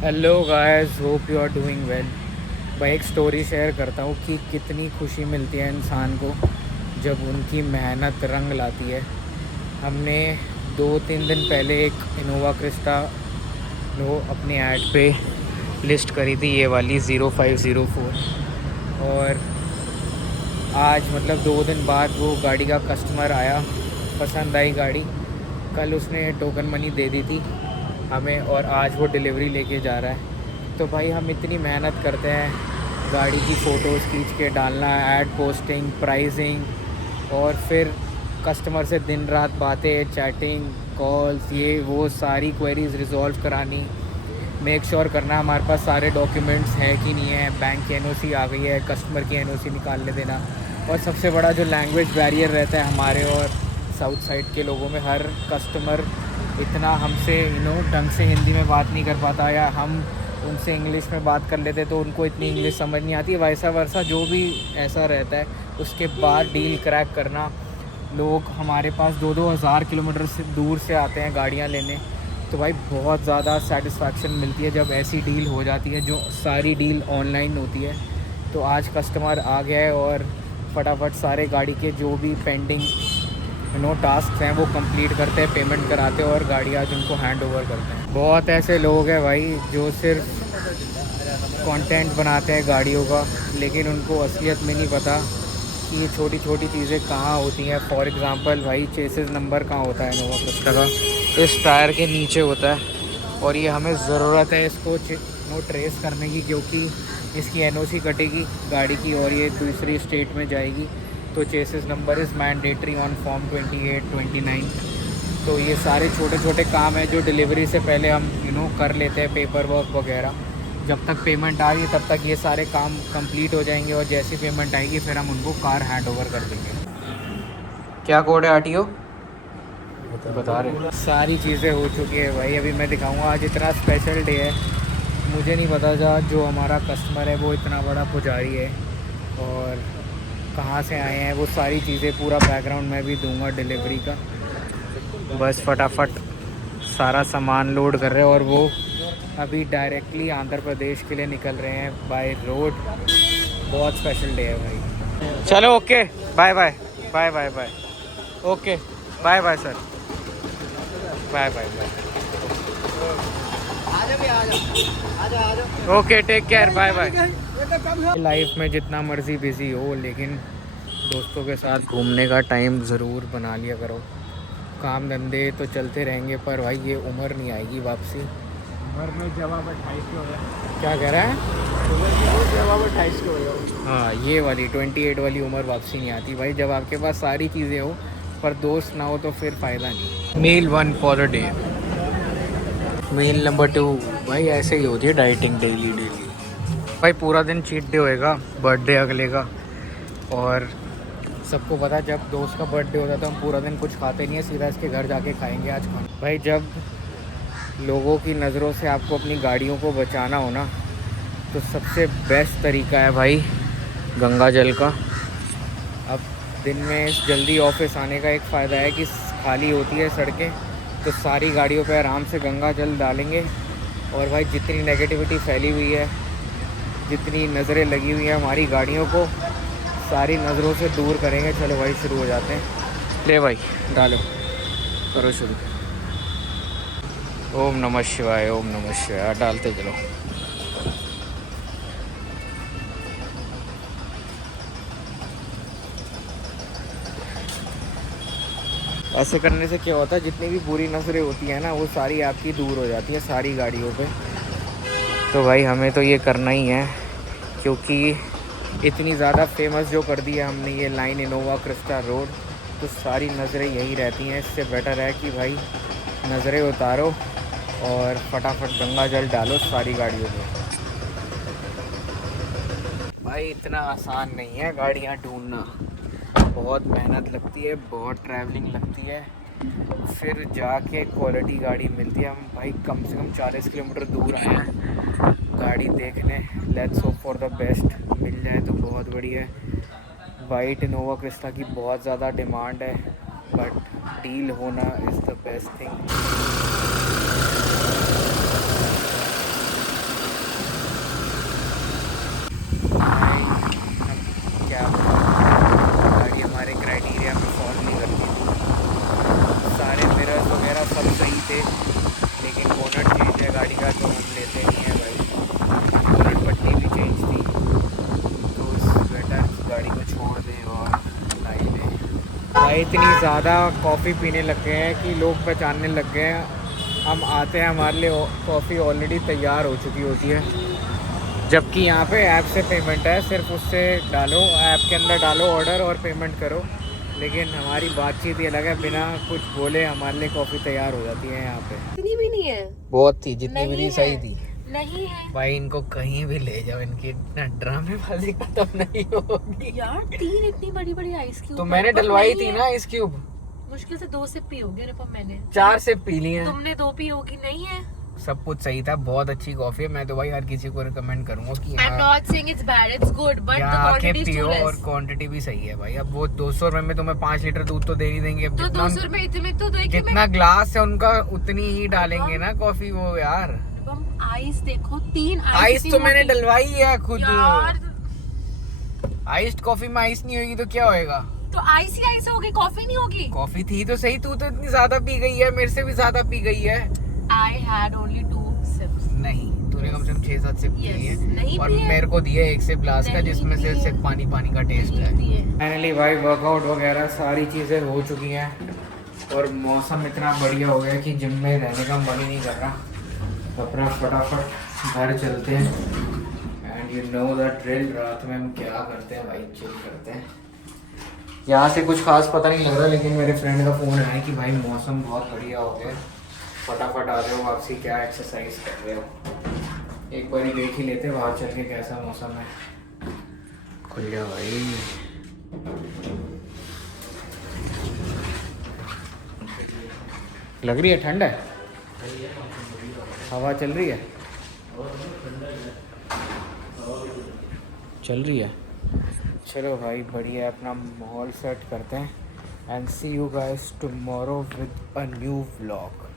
Hello guys, hope you are doing well. भाई एक story share करता हूँ कि कितनी खुशी मिलती है इंसान को जब उनकी मेहनत रंग लाती है। हमने 2-3 दिन पहले एक इनोवा क्रिस्टा वो अपनी ऐड पे लिस्ट करी थी, ये वाली 0504। और आज मतलब 2 दिन बाद वो गाड़ी का कस्टमर आया, पसंद आई गाड़ी। कल उसने टोकन मनी दे दी थी हमें और आज वो डिलीवरी लेके जा रहा है। तो भाई हम इतनी मेहनत करते हैं, गाड़ी की फ़ोटोज़ खींच के डालना, ऐड पोस्टिंग, प्राइसिंग, और फिर कस्टमर से दिन रात बातें, चैटिंग, कॉल्स, ये वो सारी क्वेरीज़ रिजॉल्व करानी, मेक श्योर करना हमारे पास सारे डॉक्यूमेंट्स हैं कि नहीं है, बैंक की एनओसी आ गई है, कस्टमर की एनओसी निकालने देना। और सबसे बड़ा जो लैंग्वेज बैरियर रहता है हमारे और साउथ साइड के लोगों में, हर कस्टमर इतना हमसे ढंग से हिंदी में बात नहीं कर पाता, या हम उनसे इंग्लिश में बात कर लेते तो उनको इतनी इंग्लिश समझ नहीं आती, वैसा वर्सा जो भी ऐसा रहता है। उसके बाद डील क्रैक करना, लोग हमारे पास 2-2 हज़ार किलोमीटर से दूर से आते हैं गाड़ियाँ लेने। तो भाई बहुत ज़्यादा सेटिस्फैक्शन मिलती है जब ऐसी डील हो जाती है, जो सारी डील ऑनलाइन होती है। तो आज कस्टमर आ गया है और फटाफट सारे गाड़ी के जो भी पेंडिंग टास्क हैं वो कंप्लीट करते हैं, पेमेंट कराते हैं और गाड़ी आज उनको हैंड ओवर करते हैं। बहुत ऐसे लोग हैं भाई जो सिर्फ कंटेंट बनाते हैं गाड़ियों का, लेकिन उनको असलियत में नहीं पता कि ये छोटी छोटी चीज़ें कहाँ होती हैं। फॉर एग्ज़ाम्पल भाई, चेसिस नंबर कहाँ होता है इनोवा क्रिस्टा का? इस टायर के नीचे होता है। और ये हमें ज़रूरत है इसको ट्रेस करने की, क्योंकि इसकी एनओसी कटेगी गाड़ी की और ये दूसरी स्टेट में जाएगी। तो chassis number is mandatory on form 28-29। तो ये सारे छोटे छोटे काम हैं जो डिलीवरी से पहले हम कर लेते हैं, पेपर वर्क वगैरह। जब तक पेमेंट आ रही है तब तक ये सारे काम कंप्लीट हो जाएंगे, और जैसी पेमेंट आएगी फिर हम उनको कार हैंड ओवर कर देंगे। क्या कोड है आरटीओ बता रहे? सारी चीज़ें हो चुकी है भाई, अभी मैं दिखाऊंगा। आज इतना स्पेशल डे है, मुझे नहीं पता था जो हमारा कस्टमर है वो इतना बड़ा पुजारी है, और कहाँ से आए हैं वो सारी चीज़ें, पूरा बैकग्राउंड मैं भी दूंगा डिलीवरी का। बस फटाफट सारा सामान लोड कर रहे हैं और वो अभी डायरेक्टली आंध्र प्रदेश के लिए निकल रहे हैं बाय रोड। बहुत स्पेशल डे है भाई। चलो okay, bye bye. Bye bye bye. Okay, bye bye sir. Bye bye bye. Okay, take care, bye bye. Life में जितना मर्जी बिजी हो, लेकिन दोस्तों के साथ घूमने का टाइम ज़रूर बना लिया करो। काम धंधे तो चलते रहेंगे, पर भाई ये उम्र नहीं आएगी वापसी। उम्र में जब आप 28 के हो जाए, क्या कह रहा है? जब आप 28 के हो जाओ। हाँ, ये वाली 28 वाली उम्र वापसी नहीं आती भाई, जब आपके पास सारी चीज़ें हो पर दोस्त ना हो तो फिर फ़ायदा नहीं। Meal 1 for a day. Meal number 2। भाई ऐसे ही होती है डाइटिंग, डेली डेली। भाई पूरा दिन चीट डे होएगा, बर्थडे अगले का। और सबको पता है जब दोस्त का बर्थडे होता है तो हम पूरा दिन कुछ खाते नहीं है, सीधा इसके घर जाके खाएंगे आज खाना। भाई जब लोगों की नज़रों से आपको अपनी गाड़ियों को बचाना हो ना, तो सबसे बेस्ट तरीका है भाई गंगा जल का। अब दिन में जल्दी ऑफिस आने का एक फ़ायदा है कि खाली होती है सड़कें, तो सारी गाड़ियों पे आराम से गंगा जल डालेंगे। और भाई जितनी नेगेटिविटी फैली हुई है, जितनी नज़रें लगी हुई हैं हमारी गाड़ियों को, सारी नज़रों से दूर करेंगे। चलो भाई शुरू हो जाते हैं। ले भाई डालो, करो शुरू। ओम नमः शिवाय, ओम नमः शिवाय, डालते चलो। ऐसे करने से क्या होता है, जितनी भी बुरी नज़रें होती हैं ना वो सारी आपकी दूर हो जाती है सारी गाड़ियों पे। तो भाई हमें तो ये करना ही है, क्योंकि इतनी ज़्यादा फेमस जो कर दी है हमने ये लाइन इनोवा क्रिस्टा रोड, तो सारी नज़रें यही रहती हैं। इससे बेटर है कि भाई नज़रें उतारो और फटाफट गंगा जल डालो सारी गाड़ियों पे। भाई इतना आसान नहीं है गाड़ियाँ ढूंढना, बहुत मेहनत लगती है, बहुत ट्रैवलिंग लगती है, फिर जाके क्वालिटी गाड़ी मिलती है। हम भाई कम से कम 40 किलोमीटर दूर आए हैं गाड़ी देखने। Let's hope for the best, मिल जाए तो बहुत बढ़िया है। वाइट इनोवा क्रिस्टा की बहुत ज़्यादा डिमांड है, बट डील होना इज़ द बेस्ट थिंग। इतनी ज़्यादा कॉफ़ी पीने लग गए हैं कि लोग पहचानने लग गए हैं। हम आते हैं, हमारे लिए कॉफ़ी ऑलरेडी तैयार हो चुकी होती है, जबकि यहाँ पे ऐप से पेमेंट है, सिर्फ उससे डालो, ऐप के अंदर डालो ऑर्डर और पेमेंट करो। लेकिन हमारी बातचीत ही अलग है, बिना कुछ बोले हमारे लिए कॉफ़ी तैयार हो जाती है यहाँ पे। इतनी भी नहीं है, बहुत थी, जितनी भी नहीं थी सही थी। नहीं है भाई इनको कहीं भी ले जाओ, इनकी इतना ड्रामेबाजी खत्म नहीं होगी यार। 3 इतनी बड़ी बड़ी आइस क्यूब तो मैंने डलवाई थी ना आइस क्यूब, मुश्किल से 2 सिप पी होगी अनुपम मैंने। 4 से पी ली है। तुमने 2 पी होगी। नहीं है, सब कुछ सही था, बहुत अच्छी कॉफी है। मैं तो भाई हर किसी को रिकमेंड करूंगा कि I am not saying it's bad, it's good, but the यहाँ आके क्वांटिटी इज टू पियो, और लेस। क्वांटिटी भी सही है भाई। अब वो 200 रुपए में तुम्हें 5 लीटर दूध तो दे ही देंगे। अब तो जितना 200 रुपए इतने तो देखिए जितना ग्लास है उनका उतनी ही डालेंगे ना कॉफी वो यार। अनुपम आइस देखो, 3 आइस तो मैंने डलवाई है खुद यार। आइस्ड कॉफी में आइस नहीं होगी तो क्या होएगा? तो आइस ही आइस होगी, कॉफी नहीं होगी। कॉफी थी तो सही, तू तो इतनी ज्यादा पी गई है, मेरे से भी ज्यादा पी गई है। I had only 2 sips. नहीं, तूने कम से कम 6-7 सिप पी है। नहीं और पी है। मेरे को दिया 1 सिप ग्लास का, नहीं जिसमें से पी है। सिर्फ पानी पानी का टेस्ट है। फाइनली भाई वर्कआउट वगैरह सारी चीज़ें हो चुकी हैं और मौसम इतना बढ़िया हो गया कि जिम में रहने का मन ही नहीं कर रहा। अपना फटाफट घर चलते हैं। And you know the drill, रात में हम क्या करते हैं भाई, चिल करते हैं। यहाँ से कुछ खास पता नहीं लग रहा, लेकिन मेरे फ्रेंड का फ़ोन आया कि भाई मौसम बहुत बढ़िया हो गया, फटाफट आ जाओ वापसी, क्या एक्सरसाइज कर रहे हो। एक बार ही देख ही लेते बाहर चल के कैसा मौसम है। खुल गया भाई। लग रही है ठंड है, हवा चल रही है, चल रही है। चलो भाई बढ़िया, अपना माहौल सेट करते हैं and see you guys tomorrow with a new vlog.